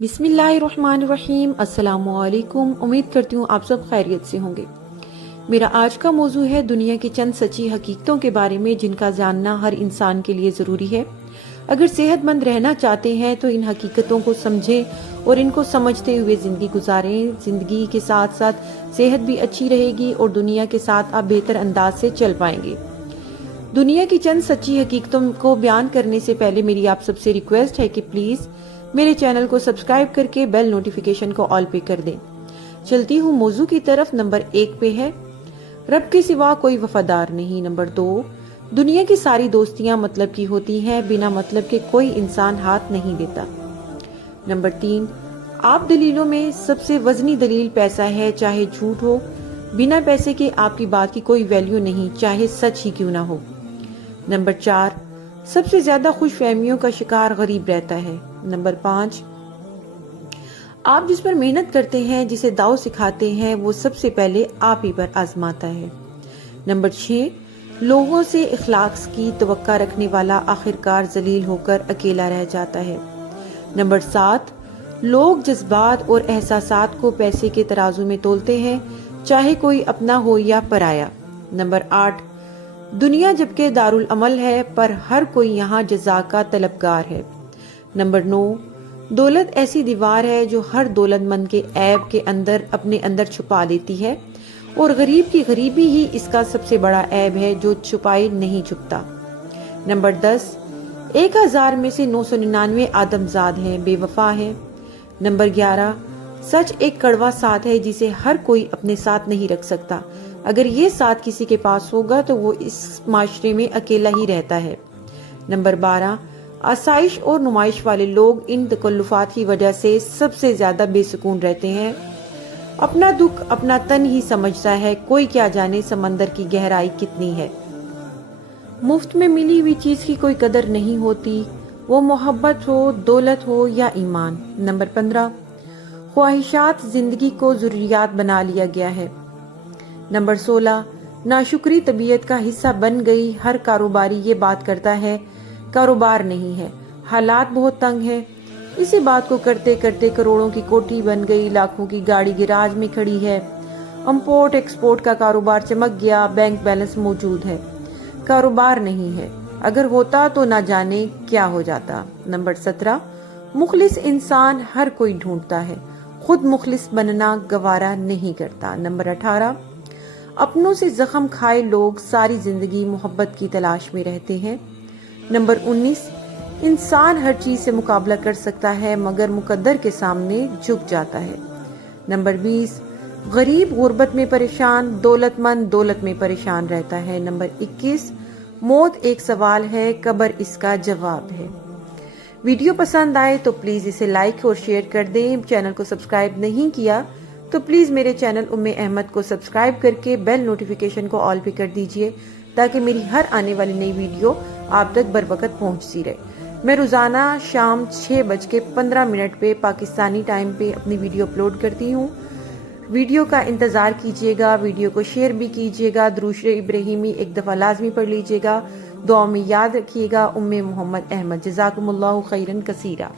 बिस्मिल्लाहिर्रहमानिर्रहीम। अस्सलाम वालेकुम। उम्मीद करती हूँ आप सब खैरियत से होंगे। मेरा आज का मौजू है दुनिया की चंद सच्ची हकीकतों के बारे में जिनका जानना हर इंसान के लिए ज़रूरी है। अगर सेहतमंद रहना चाहते हैं तो इन हकीकतों को समझें और इनको समझते हुए ज़िंदगी गुजारें। ज़िंदगी के साथ साथ सेहत भी अच्छी रहेगी और दुनिया के साथ आप बेहतर अंदाज से चल पाएंगे। दुनिया की चंद सच्ची हकीकतों को बयान करने से पहले मेरी आप सबसे रिक्वेस्ट है कि प्लीज़ मेरे चैनल को सब्सक्राइब करके बेल नोटिफिकेशन को ऑल पे कर दें। चलती हूँ मौजू की तरफ। नंबर 1 पे है, रब के सिवा कोई वफादार नहीं। नंबर 2, दुनिया की सारी दोस्तियां मतलब की होती हैं, बिना मतलब के कोई इंसान हाथ नहीं देता। नंबर 3, आप दलीलों में सबसे वजनी दलील पैसा है, चाहे झूठ हो। बिना पैसे के आपकी बात की कोई वैल्यू नहीं, चाहे सच ही क्यों ना हो। नंबर 4, सबसे ज्यादा खुशफहमियों का शिकार गरीब रहता है। नंबर 5, आप जिस पर मेहनत करते हैं, जिसे दाव सिखाते हैं, वो सबसे पहले आप ही पर आजमाता है। नंबर 6, लोगों से इखलाक की तवक्का रखने वाला आखिरकार जलील होकर अकेला रह जाता है। नंबर 7, लोग जज्बात और एहसासात को पैसे के तराजू में तोलते हैं, चाहे कोई अपना हो या पराया। नंबर 8, दुनिया जबकि दारुल अमल है, पर हर कोई यहाँ जज़ा का तलबगार है। नंबर 9, दौलत ऐसी दीवार है जो हर दौलतमंद के ऐब के अंदर अपने अंदर छुपा लेती है, और गरीब की गरीबी ही इसका सबसे बड़ा ऐब है जो छुपाए नहीं छुपता। नंबर 10, 1000 में से 999 आदमजाद हैं, बेवफा हैं। नंबर 11, सच एक कड़वा साथ है जिसे हर कोई अपने साथ नहीं रख सकता। अगर ये साथ किसी के पास होगा तो वो इस माशरे में अकेला ही रहता है। नंबर 12, आसाइश और नुमाइश वाले लोग इन तकल्लुफात की वजह से सबसे ज्यादा बेसुकून रहते हैं। अपना दुख अपना तन ही समझता है, कोई क्या जाने समंदर की गहराई कितनी है। मुफ्त में मिली हुई चीज की कोई कदर नहीं होती, वो मोहब्बत हो, दौलत हो या ईमान। नंबर 15, ख्वाहिशात जिंदगी को जरूरियात बना लिया गया है। नंबर 16, नाशुक्री तबीयत का हिस्सा बन गई। हर कारोबारी ये बात करता है कारोबार नहीं है, हालात बहुत तंग है। इसी बात को करते करते करोड़ों की कोठी बन गई, लाखों की गाड़ी गिराज में खड़ी है। इंपोर्ट एक्सपोर्ट का कारोबार चमक गया, बैंक बैलेंस मौजूद है, कारोबार नहीं है। अगर होता तो ना जाने क्या हो जाता। नंबर 17, मुखलिस इंसान हर कोई ढूंढता है, खुद मुखलिस बनना गवारा नहीं करता। नंबर 18, अपनों से जख्म खाए लोग सारी जिंदगी मोहब्बत की तलाश में रहते हैं। नंबर 19, इंसान हर चीज से मुकाबला कर सकता है मगर मुकद्दर के सामने झुक जाता है। नंबर 20, गरीब गुर्बत में परेशान, दौलतमंद दौलत में परेशान रहता है। नंबर 21, मौत एक सवाल है, कब्र इसका जवाब है। वीडियो पसंद आए तो प्लीज इसे लाइक और शेयर कर दें। चैनल को सब्सक्राइब नहीं किया तो प्लीज मेरे चैनल उम्मे अहमद को सब्सक्राइब करके बेल नोटिफिकेशन को ऑल पे कर दीजिए, ताकि मेरी हर आने वाली नई वीडियो आप तक बर वक्त पहुंचती रहे। मैं रोजाना शाम 6:15 पे पाकिस्तानी टाइम पे अपनी वीडियो अपलोड करती हूँ। वीडियो का इंतजार कीजिएगा, वीडियो को शेयर भी कीजिएगा, दुरूद इब्राहिमी एक दफा लाजमी पढ़ लीजिएगा। दुआ में याद रखिएगा। उम्मे मोहम्मद अहमद। जज़ाकुमुल्लाहु खैरन कसीरा।